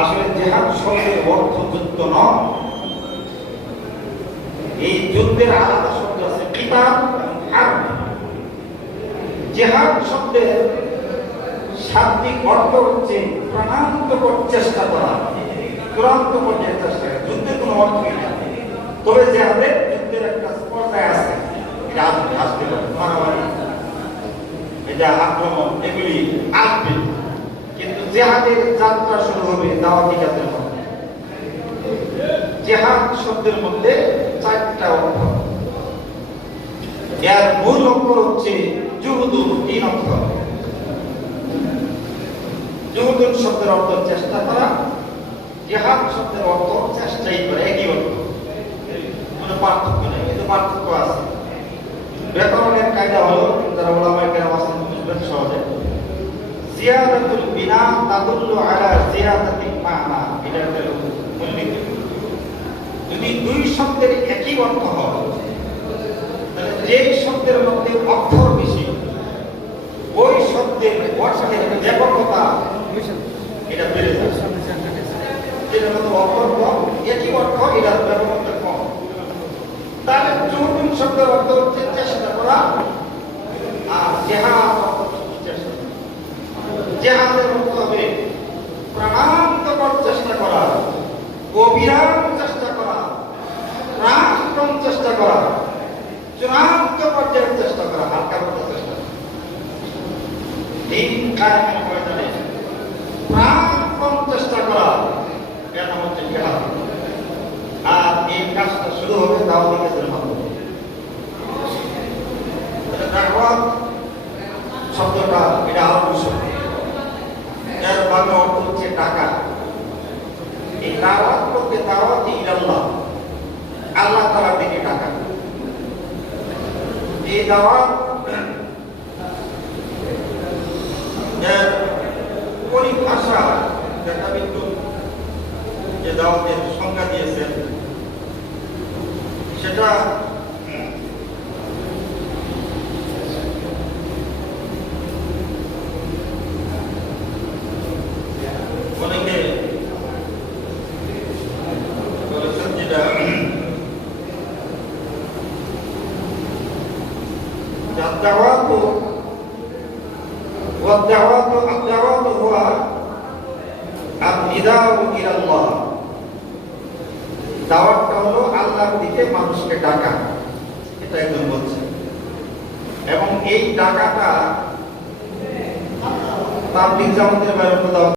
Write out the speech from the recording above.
আসলে জিহাদ শব্দের অর্থ যুদ্ধ নয়। এই যুদ্ধের আলাদা শব্দ আছে কিতাল এবং হারব। জিহাদ শব্দের শাব্দিক অর্থ হচ্ছে প্রাণান্তকর চেষ্টা করা, চূড়ান্ত পর্যায়ের চেষ্টা করা। যুদ্ধের কোনো অর্থই নেই, তবে জিহাদের যুদ্ধের একটা পর্যায়ে আছে, এটা আসতে পারে, মারামারি, এটা আক্রমণ, এগুলি আসবে। কিন্তু জিহাদের যাত্রা শুরু হবে দাওয়াতি কাজের মধ্যে। জিহাদ শব্দের মধ্যে চারটা অর্থ। এর মূল অক্ষর হচ্ছে জুহুদু, 3 অক্ষর। জুহুদুন শব্দের অর্থ চেষ্টা করা, জিহাদ শব্দের অর্থ চেষ্টাই করা, একই অর্থ, কোনো পার্থক্য নেই। কিন্তু পার্থক্য আছে। ব্যাকরণের কায়দা হলো, যারা ওলামায়ে কেরাম আছেন বুঝবেন সহজে, জিয়াদাতুল বিনা তাদুল্লু আলা জিয়াদাতিল মা'না, এটা হলো মূলনীতি। যদি দুই শব্দের একই অর্থ হয়, তাহলে যে শব্দের মধ্যে অক্ষর বেশি, ওই শব্দের অর্থের ব্যাপকতা এটা বেড়ে যায়। যেটার মধ্যে অক্ষর কম, একই অর্থ, এটার ব্যাপকতা কম। তাহলে জুহুদুন শব্দের অর্থ হচ্ছে চেষ্টা করা, আর জিহাদ চেষ্টা। জিহাদের অর্থ হবে প্রাণান্তকর চেষ্টা করা, অবিরাম চেষ্টা করা, প্রাণপণ চেষ্টা করা, চূড়ান্ত পর্যায়ের চেষ্টা করা, হালকা করার চেষ্টা করা। দিন কায়েমের ময়দানে প্রাণপণ চেষ্টা করা, এটা হচ্ছে জিহাদ। আর এই কাজটা শুরু হবে দাওয়াতি কাজের মাধ্যমে। দাওয়াত শব্দটা এটা আরবি শব্দ, এর বাংলা অর্থ হচ্ছে টাকা। এই দাওয়াত বলতে দাওয়াতি ইলাল্লাহ, আল্লাহ তাআলার দিকে টাকা। এই দাওয়াত এর পরিভাষা দেখা বিদ্যুৎ যে দাওয়াতের সংজ্ঞা দিয়েছেন, সেটা অনেকে বলেছেন, যেটা الدعوات والدعوات الدعوات هو النداء إلى الله। দাওয়াতটা হলো আল্লাহর দিকে মানুষকে ডাকা, এটা একজন বলছে। এবং এই ডাকাটা তাবলীগ জামাতের বাইরে